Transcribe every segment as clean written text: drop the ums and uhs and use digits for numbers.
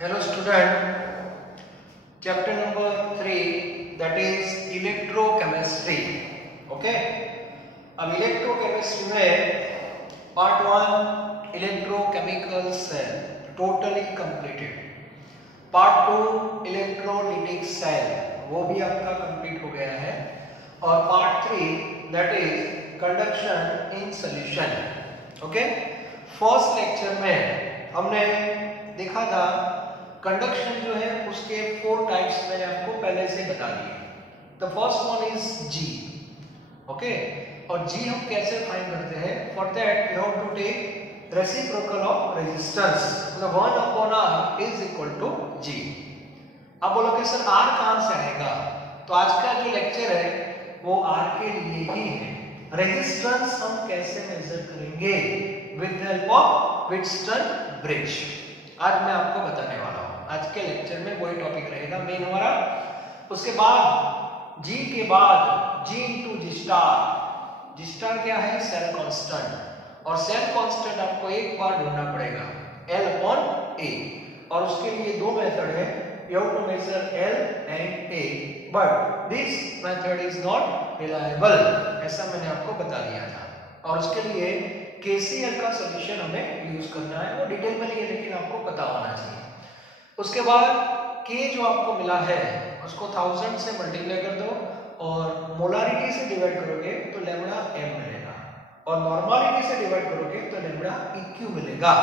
Hello student, chapter number 3 that is electrochemistry. Okay, अब electrochemistry में part 1 electrochemical cell totally completed. part 2 electrolytic cell वो भी आपका complete हो गया है और part 3 that is conduction in solution. Okay, first lecture में हमने देखा था कंडक्शन जो है उसके 4 टाइप्स मैंने आपको पहले से बता दिए. The first one is G. Okay, और जी हम कैसे फाइंड करते हैं? For that you have to take reciprocal of resistance. मतलब 1/r इज इक्वल टू जी. अब बोलोगे सर आर कहां से आएगा? तो आज का जो लेक्चर है वो आर के लिए ही है. रेजिस्टेंस हम कैसे मेजर करेंगे? With the help of Wheatstone bridge. आज मैं आपको बताने वाला हूं. आज के लेक्चर में वही टॉपिक रहेगा मेन हमारा. उसके बाद जी के बाद G into G star. G star क्या है? Cell constant. और सेल कांस्टेंट आपको एक बार ढूंढना पड़ेगा L/A. और उसके लिए दो मेथड है. You have to measure L and A, but this method is not reliable. ऐसा मैंने आपको बता दिया था. और उसके लिए KCL का सॉल्यूशन हमें यूज करना है. वो डिटेल में नहीं है लेकिन आपको पता होना चाहिए. उसके बाद K जो आपको मिला है उसको 1000 से मल्टीप्लाई कर दो और मोलारिटी से डिवाइड करोगे तो लैम्बडा m मिलेगा. और नॉर्मलिटी से डिवाइड करोगे तो लैम्बडा EQ मिलेगा.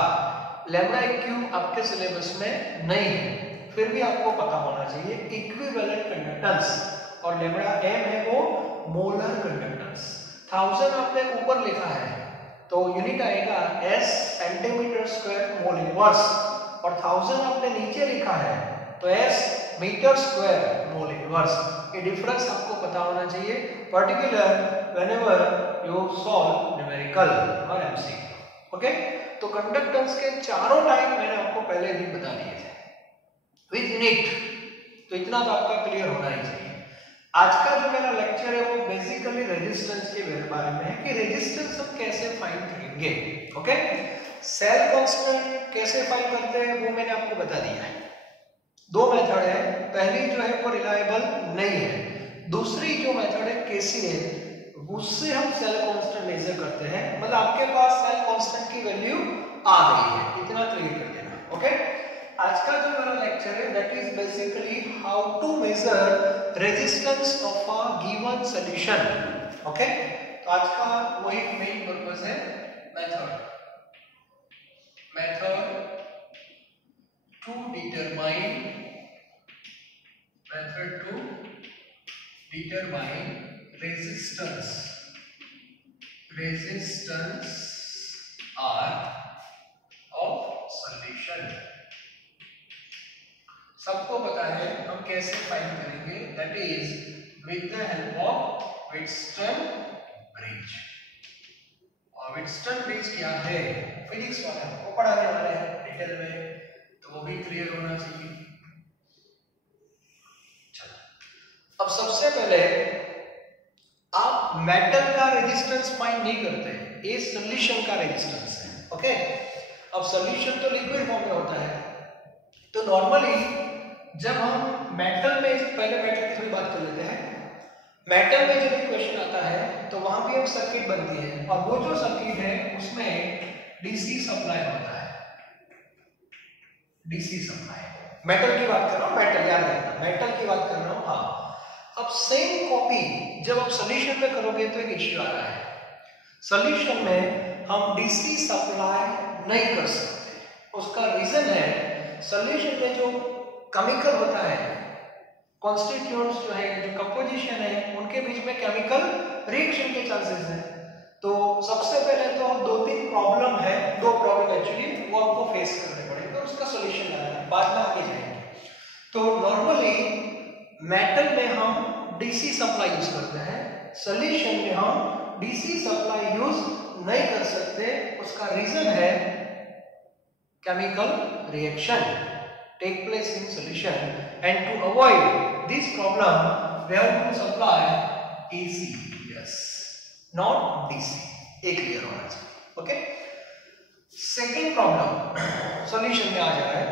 लैम्बडा EQ आपके सिलेबस में नहीं है, फिर भी आपको पता होना चाहिए. इक्विवेलेंट कंडक्टेंस और लैम्बडा m है वो मोलर कंडक्टेंस. 1000 आपने ऊपर लिखा है तो यूनिट आएगा S centimetre square mole inverse. और 1000 आपने नीचे लिखा है तो S metre square mole inverse. ये डिफरेंस आपको पता होना चाहिए, particular whenever you solve numerical और MCQ. ओके, तो कंडक्टेंस के चारों टाइप मैंने आपको पहले ही बता दिए थे विद यूनिट. तो इतना तो आपका क्लियर होना ही चाहिए. आज का जो मेरा लेक्चर है वो बेसिकली रेजिस्टेंस के बारे में है कि रेजिस्टेंस हम कैसे फाइंड करेंगे. ओके, सेल कांस्टेंट कैसे फाइंड करते हैं वो मैंने आपको बता दिया है. दो मेथड है. पहली जो है वो रिलायबल नहीं है. दूसरी जो मेथड है KCL, उससे हम सेल कांस्टेंट मेजर करते हैं. मतलब आपके पास सेल कांस्टेंट की वैल्यू आ गई है, इतना क्लियर कर देना. ओके, आज का जो मेरा लेक्चर है that is basically how to measure resistance of a given solution. Okay, तो आज का वही मेन पर्पस है method to determine resistance R of solution. सबको पता है हम कैसे फाइंड करेंगे, that is with the help of Wheatstone bridge. और व्हीटस्टोन ब्रिज क्या है? फिजिक्स वाले हमको पढ़ाने वाले हैं डिटेल में, तो वो भी क्लियर होना चाहिए. चलो, अब सबसे पहले आप मेटल का रेजिस्टेंस फाइंड नहीं करते, ये सॉल्यूशन का रेजिस्टेंस है. ओके, अब सॉल्यूशन तो लिक्विड फॉर्म में होता है. तो नॉर्मली जब हम मेटल में, पहले मेटल की थोड़ी बात कर लेते हैं. मेटल में जब क्वेश्चन आता है तो वहां भी एक सर्किट बनती है और वो जो सर्किट है उसमें डीसी सप्लाई होता है. DC supply. मेटल की बात कर रहा हूं, मेटल याद रखना, मेटल की बात कर रहा हूं. हाँ, अब सेम कॉपी जब आप सॉल्यूशन में करोगे तो एक इश्यू आ रहा है. सॉल्यूशन में हम डीसी सप्लाई नहीं कर सकते. उसका रीजन है सॉल्यूशन में जो केमिकल होता है, कॉन्स्टिट्यूएंट्स जो है, जो कंपोजिशन है, उनके बीच में केमिकल रिएक्शन के चांसेस हैं. तो सबसे पहले तो 2-3 प्रॉब्लम है, 2 प्रॉब्लम एक्चुअली वो आपको फेस करने पड़ेगा, उसका सॉल्यूशन लाना है, बाद में आगे जाएंगे. तो नॉर्मली मेटल में हम डीसी सप्लाई यूज करते हैं, सॉल्यूशन में हम डीसी सप्लाई यूज नहीं कर सकते. उसका रीजन है chemical reaction take place in solution, and to avoid this problem we have to supply AC. Yes, not DC. एक क्लियर होना चाहिए. ओके, सेकेंड प्रॉब्लम सॉल्यूशन में आ जा रहा है.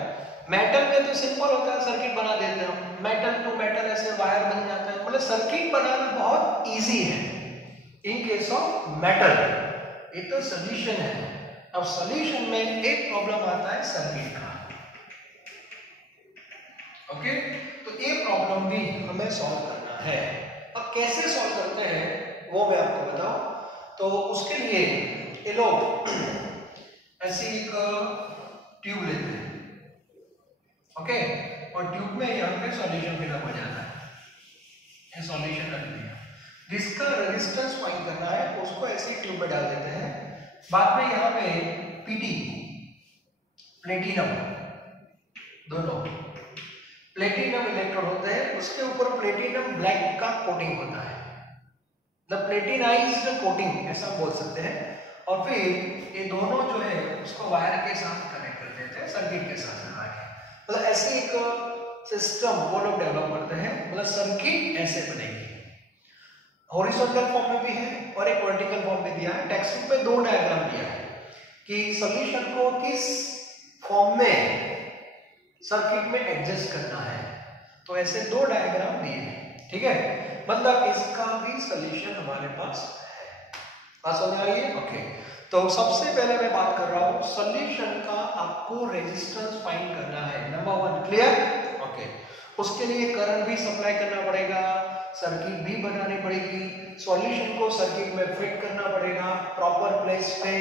मेटल में तो सिंपल होता है, सर्किट बना देते हैं, मेटल टू मेटल ऐसे वायर बन जाता है, मतलब सर्किट बनाना बहुत इजी है इन केस ऑफ मेटल। ये तो सॉल्यूशन है। अब सॉल्यूशन में एक प्रॉब्लम आता है सर्किट का, ओके। तो ये प्रॉब्लम भी हमें सॉल्व करना है। अब कैसे सॉल्व करते हैं वो मैं आपको बताऊं। तो उसके लिए ये लोग ऐसी एक ट्यूब लेते हैं, ओके, और ट्यूब में यहाँ पे सॉल्यूशन फिलअप हो जाता है, ये सॉल्यूशन रख दिया, जिसका रेजिस्टेंस फाइंड करना है उसको ऐसी ट्यूब में डाल देते हैं। बाद में यहाँ पे पीटी, प्लेटिनम, दोनों प्लेटिनम इलेक्ट्रोड होते हैं, उसके ऊपर प्लेटिनम ब्लैक का कोटिंग होता है, द प्लेटिनाइज्ड कोटिंग ऐसा बोल सकते हैं। और फिर ये दोनों जो है उसको वायर के साथ कनेक्ट कर देते हैं, सर्किट के साथ लगा के, मतलब ऐसे एक सिस्टम वो लोग डेवलप करते हैं, मतलब सर्किट ऐसे बनेगी। हॉरिजॉन्टल फॉर्म में भी है और एक वर्टिकल फॉर्म में दिया है। टेक्स्ट बुक पे दो डायग्राम दिया है कि सॉल्यूशन को किस फॉर्म में सर्किट में एडजस्ट करना है, तो ऐसे दो डायग्राम दिए हैं, ठीक है, मतलब इसका भी सॉल्यूशन हमारे पास है। बात समझ आ रही है? ओके। तो सबसे पहले मैं बात कर रहा हूं सॉल्यूशन का, आपको रेजिस्टेंस फाइंड करना है, नंबर 1, क्लियर? ओके। उसके लिए करंट भी सप्लाई करना पड़ेगा, सर्किट भी बनानी पड़ेगी, सॉल्यूशन को सर्किट में फिट करना पड़ेगा प्रॉपर प्लेस पे।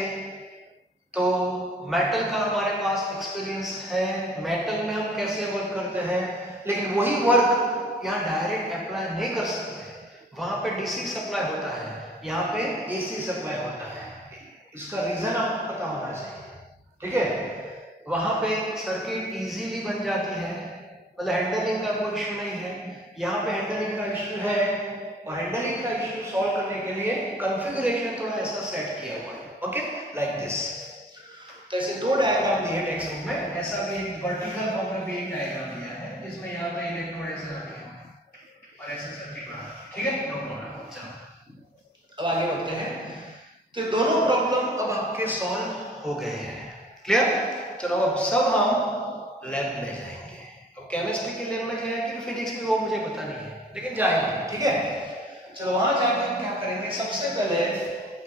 तो मेटल का हमारे पास एक्सपीरियंस है, मेटल में हम कैसे वर्क करते हैं, लेकिन वही वर्क यहाँ डायरेक्ट अप्लाई नहीं कर सकते, वहां पे डीसी सप्लाई होता है, यहाँ पे एसी सप्लाई होता है। इसका रीजन आपको पता होना चाहिए, ठीक है। वहां पे सर्किट इजीली बन जाती है, मतलब हैंडलिंग का कोई इश्यू नहीं है, यहाँ पे हैंडलिंग का इश्यू है, और हैंडलिंग का इश्यू सॉल्व करने के लिए कॉन्फ़िगरेशन थोड़ा ऐसा सेट किया हुआ है, ओके, लाइक दिस। तो ऐसे दो डायग्राम दिए टेक्स्ट बुक में, ऐसा भी वर्टिकल फॉर्म में भी एक डायग्राम दिया है, जिसमें यहाँ पे इलेक्ट्रोड ऐसे रखे हैं और ऐसे सर्किट बना, ठीक है, नो प्रॉब्लम। चलो अब आगे बढ़ते हैं। तो दोनों प्रॉब्लम अब आपके सॉल्व हो गए हैं, क्लियर? चलो अब सब हम लैब में जाएंगे। अब केमिस्ट्री के लैब में जाएंगे, फिजिक्स में वो मुझे पता नहीं है, लेकिन जाएंगे, ठीक है। चलो वहां जाकर हम क्या करेंगे, सबसे पहले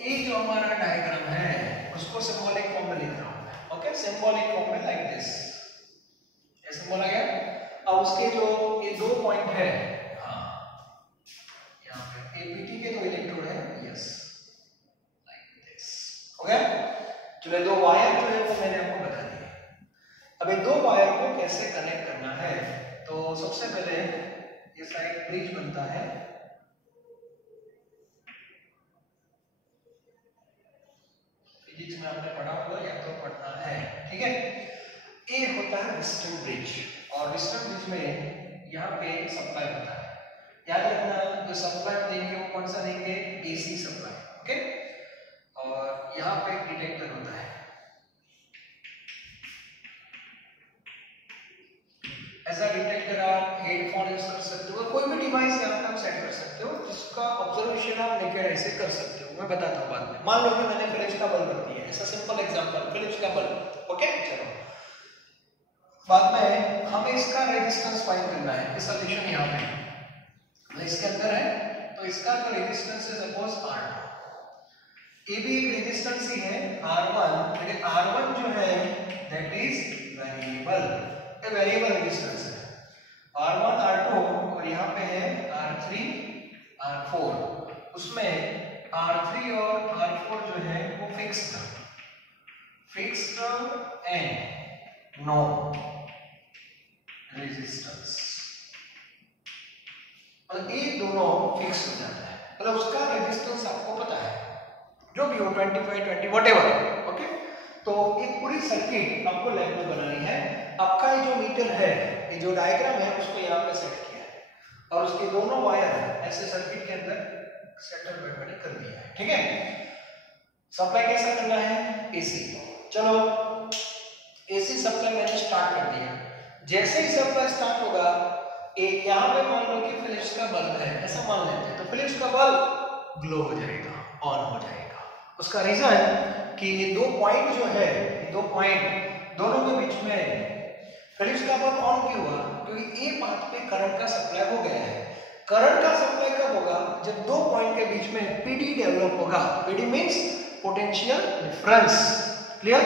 ये जो हमारा डायग्राम है उसको सिंबॉलिक फॉर्म में लिख रहा हूं, ओके, सिंबॉलिक फॉर्म में लाइक दिस, ये सिंबल आ गया। अब उसके जो ये दो पॉइंट है, हाँ, यहाँ पे एपीटी के दो इलेक्ट्रोड है, यस, लाइक दिस, हो गया। चलो दो वायर जो है वो मैंने आपको बता दिया। अब ये दो वायर को कैसे कनेक्ट करना है, तो सबसे पहले ये साइड ब्रिज बनता है, फिजिक्स में आपने पढ़ा होगा या तो पढ़ना है, ठीक है। ये होता है वेस्टर्न ब्रिज, और वेस्टर्न ब्रिज में यहाँ पे सप्लाई होता है, याद रखना, जो सप्लाई देंगे वो कौन सा देंगे, एसी सप्लाई, ओके। और यहाँ पे एक डिटेक्टर होता है, ऐसा डिटेक्टर आप हेडफोन यूज कर सकते हो, कोई भी डिवाइस यहाँ पे आप सेट कर सकते हो जिसका ऑब्जर्वेशन आप लेकर ऐसे कर सकते हो, मैं बताता हूँ बाद में। मान लो कि मैंने फिलिप्स का बल्ब रख दिया, ऐसा सिंपल एग्जांपल, फिलिप्स का बल्ब, ओके। चलो बाद में हमें इसका रेजिस्टेंस फाइंड करना है, ये सॉल्यूशन यहाँ पे तो इसके अंदर है, तो इसका जो रेजिस्टेंस है सपोज R2, ये भी एक रेजिस्टेंस ही है R1, लेकिन R1 जो है दैट इज वेरिएबल, ये वेरिएबल रेजिस्टेंस है, R1 R2, और यहाँ पे है R3 R4, उसमें R3 और R4 जो है वो फिक्स्ड एंड नो रेजिस्टेंस, मतलब ये दोनों फिक्स हो जाता है, मतलब उसका रेजिस्टेंस आपको पता है, जो भी हो 25 20 व्हाटएवर, ओके। तो एक पूरी सर्किट आपको लैब में बनानी है। आपका ये जो मीटर है, ये जो डायग्राम है, उसको यहाँ पे सेट किया है, और उसके दोनों वायर ऐसे सर्किट के अंदर सेटलमेंट मैंने कर दिया है, ठीक है। सप्लाई कैसा करना है, एसी। चलो एसी सप्लाई मैंने स्टार्ट कर दिया, जैसे ही सप्लाई स्टार्ट होगा, एक यहाँ पे मान लो कि फिलिप्स का बल्ब है, ऐसा मान लेते हैं, तो फिलिप्स का बल्ब ग्लो हो जाएगा, ऑन हो जाएगा। उसका रीजन कि ये दो पॉइंट जो है, दो पॉइंट दोनों के बीच में फिलिप्स का बल्ब ऑन क्यों हुआ? क्योंकि ए पाथ पे करंट का सप्लाई हो गया है। करंट का सप्लाई कब होगा? जब दो पॉइंट के बीच में पीडी डेवलप होगा। PD means potential difference. Clear?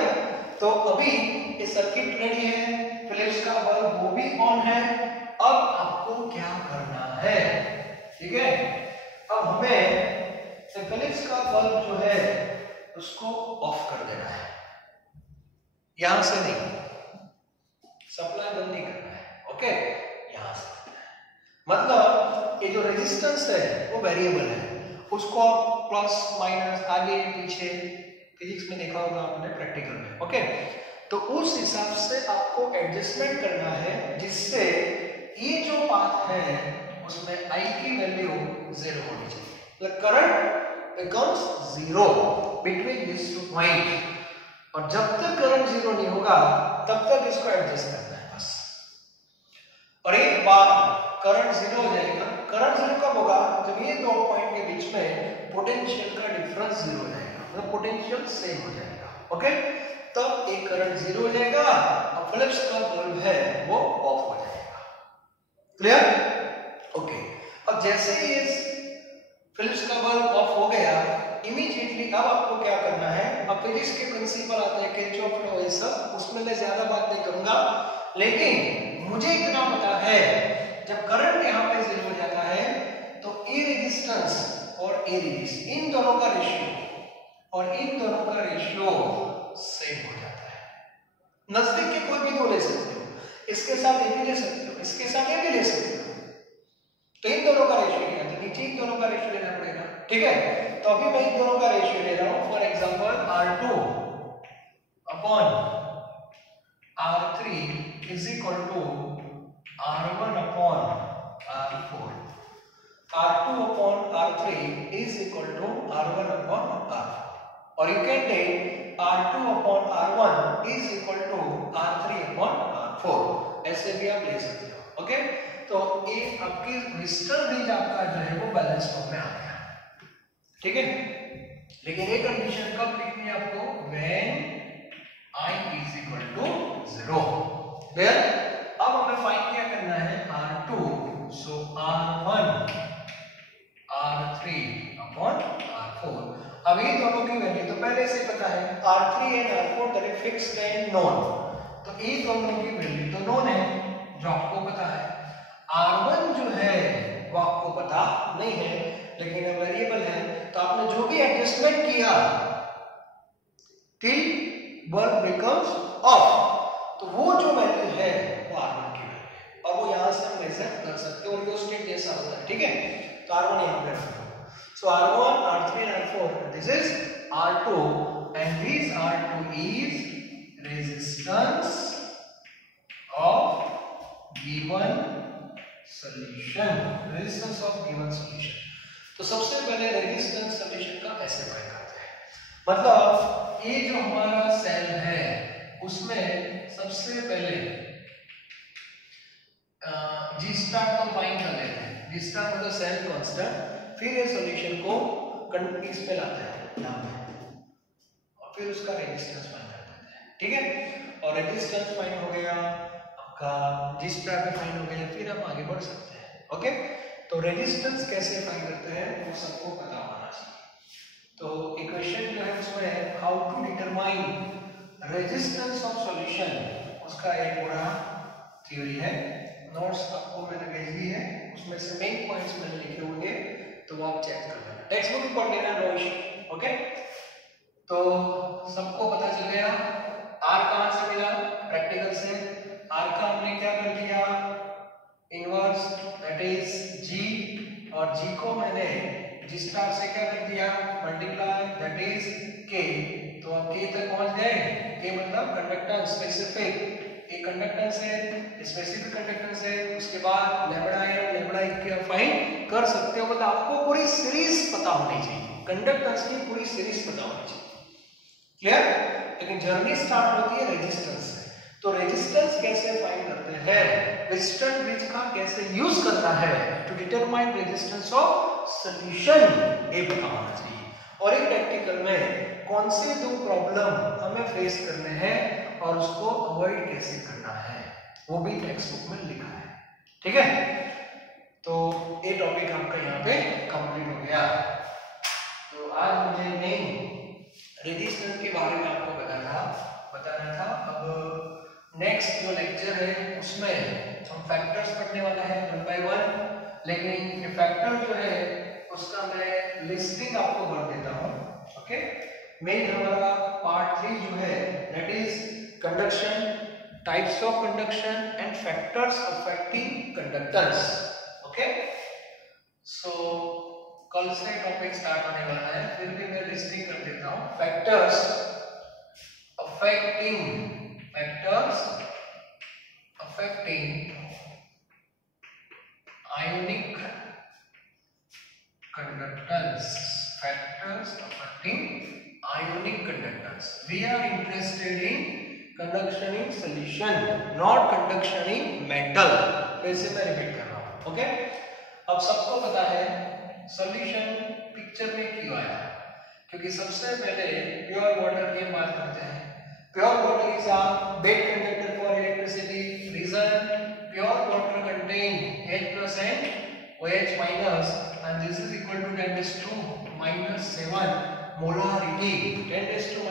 तो अभी ये सर्किट रेडी है, फिलिप्स का बल्ब वो भी ऑन है। अब आपको क्या करना है? ठीक है, अब हमें फिलिप्स का बल्ब जो है उसको ऑफ कर देना है, यहां से नहीं, सप्लाई बंद नहीं करना है। ओके, यहां से मतलब ये जो रेजिस्टेंस है वो वेरिएबल है, उसको आप प्लस माइनस आगे पीछे फिजिक्स में देखा होगा आपने, प्रैक्टिकल में। ओके, तो उस हिसाब से आपको एडजस्टमेंट करना है जिससे ये जो पाथ है उसमें I की वैल्यू 0 होनी चाहिए, मतलब current becomes 0 between this two point. और जब तक करंट 0 नहीं होगा तब तक इसको एडजस्ट करना है बस। और एक बार करंट 0 हो जाएगा, करंट 0 कब होगा? जब ये दो पॉइंट के बीच में पोटेंशियल का डिफरेंस 0 हो जाएगा, मतलब पोटेंशियल सेम हो जाएगा। ओके, तब एक करंट 0 हो जाएगा और फिलिप्स का बल्ब है वो ऑफ हो जाएगा। क्लियर? ओके, अब जैसे ही फिलिप्स का बल्ब ऑफ हो गया, इमीडिएटली अब आपको क्या करना है? अब फिजिक्स के प्रिंसिपल आते हैं, किरचॉफ लॉ, ये सब, उसमें मैं ज्यादा बात नहीं करूंगा, लेकिन मुझे इतना पता है जब करंट यहाँ पे 0 हो जाता है तो ए रेजिस्टेंस और ए रेजिस्टेंस, इन दोनों का रेशियो और इन दोनों का रेशियो सेम हो जाता है। नजदीक के कोई भी दो ले सकते हो, इसके साथ ये भी ले सकते हो, इसके साथ ये भी ले सकते हो, तो इन दोनों का रेशियो लेना है, नीचे इन दोनों का रेशियो लेना पड़ेगा। ठीक है, तो अभी मैं इन दोनों का रेशियो ले रहा हूं। For example R2 upon R3 is equal to R1 upon R4। R2 upon R3 is equal to R1 upon R4, or you can take R2 upon R1 is equal to R3 upon R4, ऐसे भी आप ले सकते हो। Okay, तो ये आपकी crystal bridge आपका जो है वो बैलेंस फॉर्म में आ गया। ठीक है, लेकिन ये कंडीशन कब लिखनी है आपको? when I is equal to 0। Clear? अब हमें फाइंड क्या करना है? R2, so R1 R3 upon R4। अब ये दोनों की वैल्यू तो पहले से पता है, R3 and R4 that is fixed and known, तो ये दोनों की वैल्यू तो नोन है जो आपको पता है। R1 जो है वो आपको पता नहीं है, लेकिन वेरिएबल है, तो आपने जो भी एडजस्टमेंट किया टिल बल्ब बिकम्स ऑफ, तो वो जो वैल्यू है वो R1 की वैल्यू है, और वो यहां से हम मेजर कर सकते हैं, और वो स्टेट जैसा होता है। ठीक है, तो R1 यहाँ पे रखो, so R1 R3 and R4, this is R2 and this R2 is resistance of given solution, resistance of given solution। तो सबसे पहले रेजिस्टेंस सॉल्यूशन का ऐसे फाइंड करते हैं, मतलब ये जो हमारा सेल है उसमें सबसे पहले जी स्टार को फाइंड कर लेते हैं। जी स्टार मतलब सेल कांस्टेंट, फिर ये सॉल्यूशन को इस पे लाते हैं यहाँ पे, और फिर उसका रेजिस्टेंस फाइंड कर देते हैं। ठीक है, और रेजिस्टेंस फाइंड हो गया आपका, जी स्टार भी फाइंड हो गया, फिर हम आगे बढ़ सकते हैं। ओके, तो रेजिस्टेंस कैसे फाइंड करते हैं वो सबको पता होना चाहिए। तो इक्वेशन जो है उसमें how to determine resistance of solution, उसका एक पूरा थ्योरी है, नोट्स आपको मैंने भेज दी है, उसमें से मेन पॉइंट्स मैंने लिखे होंगे, तो वो आप चेक कर लेना, टेक्स्ट बुक पढ़ लेना, नो इशू। ओके, तो सबको पता चल गया आर कहां से मिला? प्रैक्टिकल से। आर का हमने क्या कर दिया? इनवर्स, दैट इज जी, और जी को मैंने जी स्टार से क्या कर दिया? मल्टीप्लाई, दैट इज के। तो अब के तक पहुंच गए, के मतलब कंडक्टेंस स्पेसिफिक, एक कंडक्टेंस है, स्पेसिफिक कंडक्टेंस है, उसके बाद लैम्बडा है, लैम्बडा क्या फाइंड कर सकते हो, मतलब आपको पूरी सीरीज पता होनी चाहिए, कंडक्टेंस की पूरी सीरीज पता होनी चाहिए। क्लियर? लेकिन जर्नी स्टार्ट होती है रेजिस्टेंस से, तो रेजिस्टेंस कैसे फाइंड करते हैं, रेजिस्टेंस ब्रिज का कैसे यूज करना है to determine resistance of solution, ये पता होना चाहिए। और एक प्रैक्टिकल में कौन से दो प्रॉब्लम हमें फेस करने हैं और उसको अवॉइड कैसे करना है वो भी टेक्स्ट बुक में लिखा है। ठीक है, तो ये टॉपिक आपका यहाँ पे कंप्लीट हो गया। तो आज मुझे मेन रेजिस्टेंस के बारे में आपको बताना था। अब नेक्स्ट जो लेक्चर है उसमें हम फैक्टर्स पढ़ने वाला है 1 by 1, लेकिन ये फैक्टर जो है उसका मैं लिस्टिंग आपको कर देता हूँ। ओके, मेन हमारा पार्ट 3 जो है that is conduction, types of conduction and factors affecting conductance. Okay, so कल से टॉपिक स्टार्ट होने वाला है, फिर भी मैं लिस्टिंग कर देता हूँ। Factors affecting ionic conductance. Factors affecting ionic conductance. We are interested in conduction in solution, not conduction in metal. वैसे मैं रिपीट कर रहा हूँ। ओके, अब सबको पता है सॉल्यूशन पिक्चर में क्यों आया, क्योंकि सबसे पहले प्योर वाटर की बात करते हैं। Pure water is a bad conductor for electricity. Reason, pure water contain H+N OH minus and this is equal to 10⁻⁻7 molarity, 10⁻⁷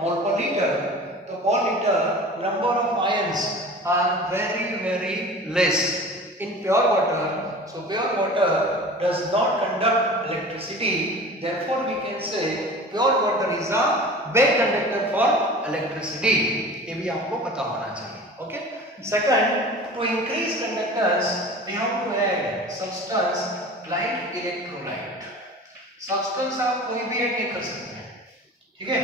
mole per liter. So per liter number of ions are very less in pure water. So pure water does not conduct electricity, therefore we can say pure water is a bad conductor for electricity. ये भी आपको पता होना चाहिए। Okay, second, to increase conductance we have to add substance like electrolyte. Substance आप कोई भी add नहीं कर सकते हैं। ठीक है,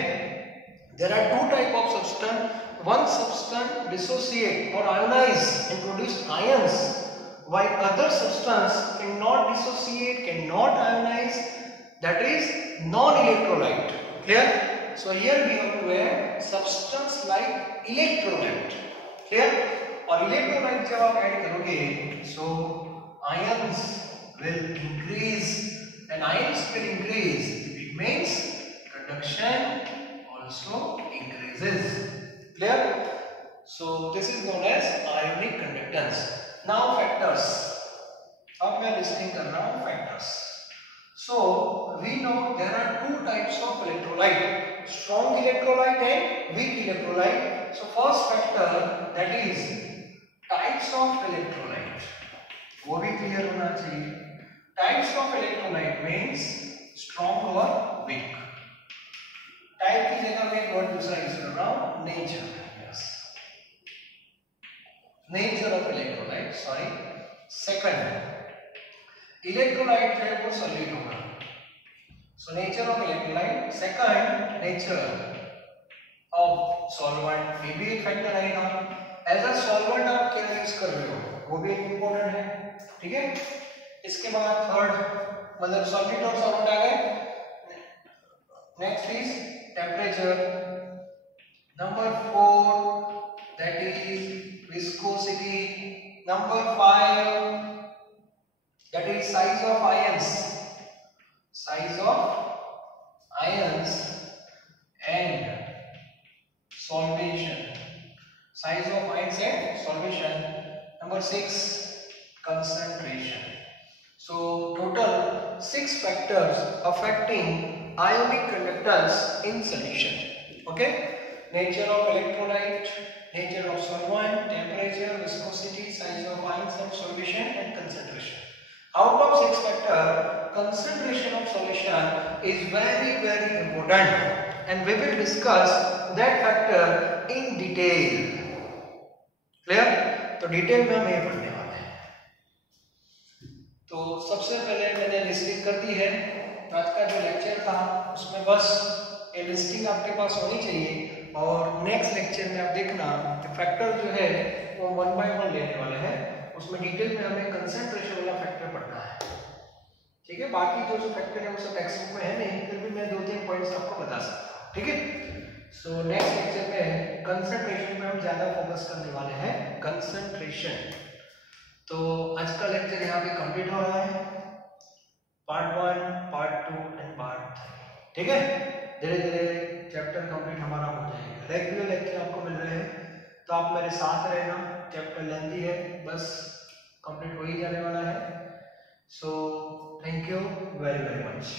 there are two type of substance. One substance dissociate or ionize and produce ions, while other substance cannot dissociate, cannot ionize, that is non-electrolyte. Clear? So here we have to add substance like electrolyte. Clear? और electrolyte जब आप add करोगे so ions will increase, and ions will increase, it means conduction also increases. Clear? So this is known as ionic conductance. Now factors, अब मैं listing कर रहा हूँ factors. So we know there are two types of electrolyte, strong electrolyte and weak electrolyte. So first factor, that is types of electrolyte, वो भी clear होना चाहिए। Types of electrolyte means strong or weak. Type की जगह में एक word दूसरा use कर रहा हूँ, nature. Yes, nature of electrolyte, sorry. Second, electrolyte जो है वो सॉल्यूट होगा, so nature of electrolyte. Second, nature of solvent, ये भी एक फैक्टर आएगा। एज अ सॉल्वेंट आप क्या यूज कर रहे हो, वो भी इंपॉर्टेंट है। ठीक है, इसके बाद थर्ड, मतलब सॉल्वेंट और सॉल्वेंट आ गए। Next is temperature. Number 4, that is viscosity. Number 5, that is size of ions, and solvation, size of ions and solvation. Number 6, concentration. So total 6 factors affecting ionic conductance in solution. Okay, nature of electrolyte, nature of solvent, temperature, viscosity, size of ions and solution, and concentration. Out of 6 factors, concentration of solution is very important, and we will discuss that factor in detail. Clear? तो detail में हम ये पढ़ने वाले हैं। तो सबसे पहले मैंने लिस्टिंग कर दी है। आज का जो लेक्चर था उसमें बस ये लिस्टिंग आपके पास होनी चाहिए, और नेक्स्ट लेक्चर में आप देखना फैक्टर जो है वो 1 by 1 लेने वाले हैं। उसमें डिटेल में हमें कंसंट्रेशन वाला फैक्टर पढ़ना है। ठीक है, बाकी जो फैक्टर है वो सब टेक्स्ट बुक में है नहीं, फिर भी मैं 2-3 पॉइंट्स आपको बता सकता हूँ। ठीक है, सो नेक्स्ट लेक्चर में कंसंट्रेशन पे हम ज्यादा फोकस करने वाले हैं, कंसंट्रेशन। तो आज का लेक्चर यहाँ पे कंप्लीट हो रहा है, पार्ट 1, पार्ट 2 एंड पार्ट 3। ठीक है, धीरे धीरे चैप्टर कंप्लीट हमारा हो जाएगा। रेगुलर लेक्चर आपको मिल रहे हैं तो आप मेरे साथ रहना, चैप्टर लेंथी है, बस कंप्लीट हो ही जाने वाला है। So thank you very very much.